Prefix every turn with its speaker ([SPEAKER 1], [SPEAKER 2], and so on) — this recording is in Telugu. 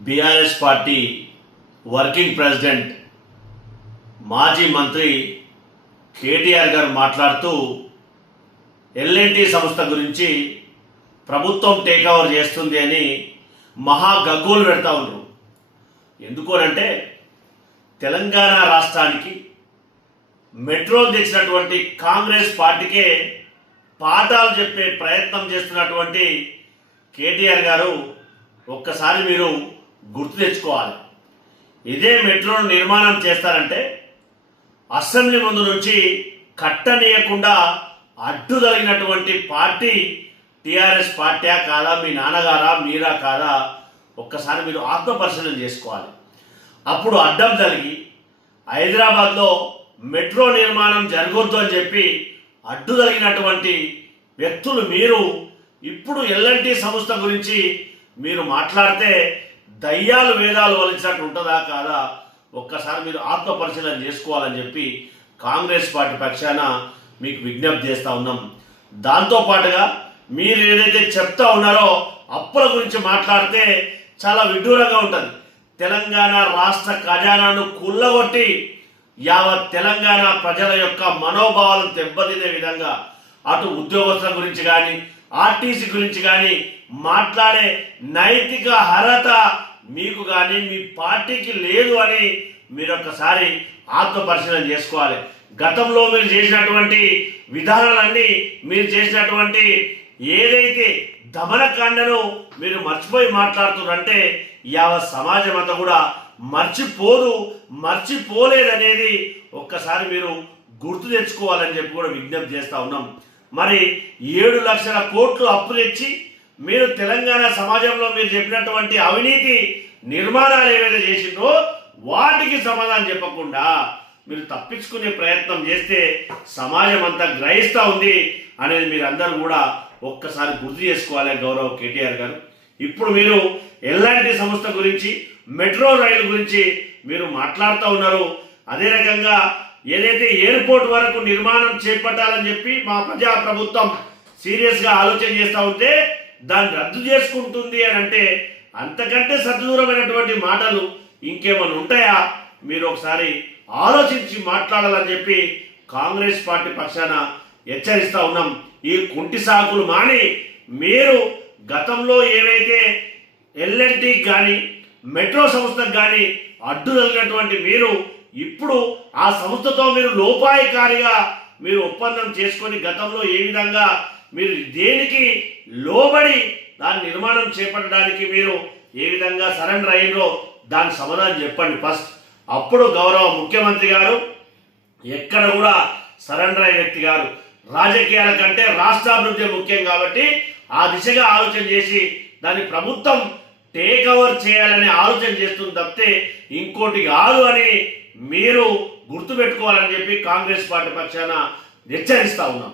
[SPEAKER 1] బీఆర్ఎస్ పార్టీ వర్కింగ్ ప్రెసిడెంట్ మాజీ మంత్రి కేటీఆర్ గారు మాట్లాడుతూ ఎల్ఎన్టీ సంస్థ గురించి ప్రభుత్వం టేక్ ఓవర్ చేస్తుంది అని మహా గగ్గోలు పెడతా ఉన్నారు. ఎందుకోనంటే తెలంగాణ రాష్ట్రానికి మెట్రో తెచ్చినటువంటి కాంగ్రెస్ పార్టీకే పాఠాలు చెప్పే ప్రయత్నం చేస్తున్నటువంటి కేటీఆర్ గారు ఒక్కసారి మీరు గుర్తు తెచ్చుకోవాలి. ఇదే మెట్రోను నిర్మాణం చేస్తారంటే అసెంబ్లీ ముందు నుంచి కట్టనీయకుండా అడ్డుదలిగినటువంటి పార్టీ టీఆర్ఎస్ పార్టీ కాదా మీ నాన్నగారా మీరా కాదా ఒక్కసారి మీరు ఆత్మపరిశీలన చేసుకోవాలి. అప్పుడు అడ్డం కలిగి హైదరాబాద్లో మెట్రో నిర్మాణం జరగొద్దు అని చెప్పి అడ్డు తగినటువంటి వ్యక్తులు మీరు ఇప్పుడు ఎల్ఎన్టీ సంస్థ గురించి మీరు మాట్లాడితే దయ్యాలు వేదాలు వలిచినట్టు ఉంటుందా కాదా? ఒక్కసారి మీరు ఆత్మ పరిశీలన చేసుకోవాలని చెప్పి కాంగ్రెస్ పార్టీ పక్షాన మీకు విజ్ఞప్తి చేస్తూ ఉన్నాం. దాంతోపాటుగా మీరు ఏదైతే చెప్తా ఉన్నారో అప్పుల గురించి మాట్లాడితే చాలా విడ్డూరంగా ఉంటుంది. తెలంగాణ రాష్ట్ర ఖజానాను కుల్లగొట్టి యావత్ తెలంగాణ ప్రజల యొక్క మనోభావాలను దెబ్బతినే విధంగా అటు ఉద్యోగస్తుల గురించి కానీ ఆర్టీసీ గురించి కానీ మాట్లాడే నైతిక అర్హత మీకు కానీ మీ పార్టీకి లేదు అని మీరు ఒక్కసారి ఆత్మపరిశీలన చేసుకోవాలి. గతంలో మీరు చేసినటువంటి విధానాలన్నీ మీరు చేసినటువంటి ఏదైతే దమనకాండను మీరు మర్చిపోయి మాట్లాడుతున్నారంటే యావత్ సమాజం అంతా కూడా మర్చిపోదు మర్చిపోలేదనేది ఒక్కసారి మీరు గుర్తు తెచ్చుకోవాలని చెప్పి కూడా విజ్ఞప్తి చేస్తా ఉన్నాం. మరి ఏడు లక్షల కోట్లు అప్పు తెచ్చి మీరు తెలంగాణ సమాజంలో మీరు చెప్పినటువంటి అవినీతి నిర్మాణాలు ఏవైతే చేసిండ్రో వాటికి సమాధానం చెప్పకుండా మీరు తప్పించుకునే ప్రయత్నం చేస్తే సమాజం అంతా గ్రహిస్తూ ఉంది అనేది మీరు అందరూ కూడా ఒక్కసారి గుర్తు చేసుకోవాలి గౌరవ్ కేటీఆర్ గారు. ఇప్పుడు మీరు ఎల్లాంటి సంస్థ గురించి మెట్రో రైలు గురించి మీరు మాట్లాడుతూ ఉన్నారు. అదే రకంగా ఏదైతే ఎయిర్పోర్ట్ వరకు నిర్మాణం చేపట్టాలని చెప్పి మా ప్రజా ప్రభుత్వం సీరియస్గా ఆలోచన చేస్తూ ఉంటే దాన్ని రద్దు చేసుకుంటుంది అని అంటే అంతకంటే సద్దూరమైనటువంటి మాటలు ఇంకేమైనా ఉంటాయా? మీరు ఒకసారి ఆలోచించి మాట్లాడాలని చెప్పి కాంగ్రెస్ పార్టీ పక్షాన హెచ్చరిస్తా ఉన్నాం. ఈ కుంటి సాకులు మాని మీరు గతంలో ఏవైతే ఎల్ఎన్టీకి కానీ మెట్రో సంస్థకు కానీ అడ్డు తగినటువంటి మీరు ఇప్పుడు ఆ సంస్థతో మీరు లోపాయకారిగా మీరు ఒప్పందం చేసుకొని గతంలో ఏ విధంగా మీరు దేనికి లోబడి దాని నిర్మాణం చేపట్టడానికి మీరు ఏ విధంగా సరెండర్ అయ్యిందో దాని సమాధానం చెప్పండి ఫస్ట్. అప్పుడు గౌరవ ముఖ్యమంత్రి గారు ఎక్కడ కూడా సరెండర్ అయ్యే వ్యక్తి గారు రాజకీయాల కంటే రాష్ట్రాభివృద్ధి ముఖ్యం కాబట్టి ఆ దిశగా ఆలోచన చేసి దాన్ని ప్రభుత్వం టేక్ ఓవర్ చేయాలనే ఆలోచన చేస్తుంది తప్పితే ఇంకోటి కాదు అని మీరు గుర్తుపెట్టుకోవాలని చెప్పి కాంగ్రెస్ పార్టీ పక్షాన హెచ్చరిస్తా ఉన్నాం.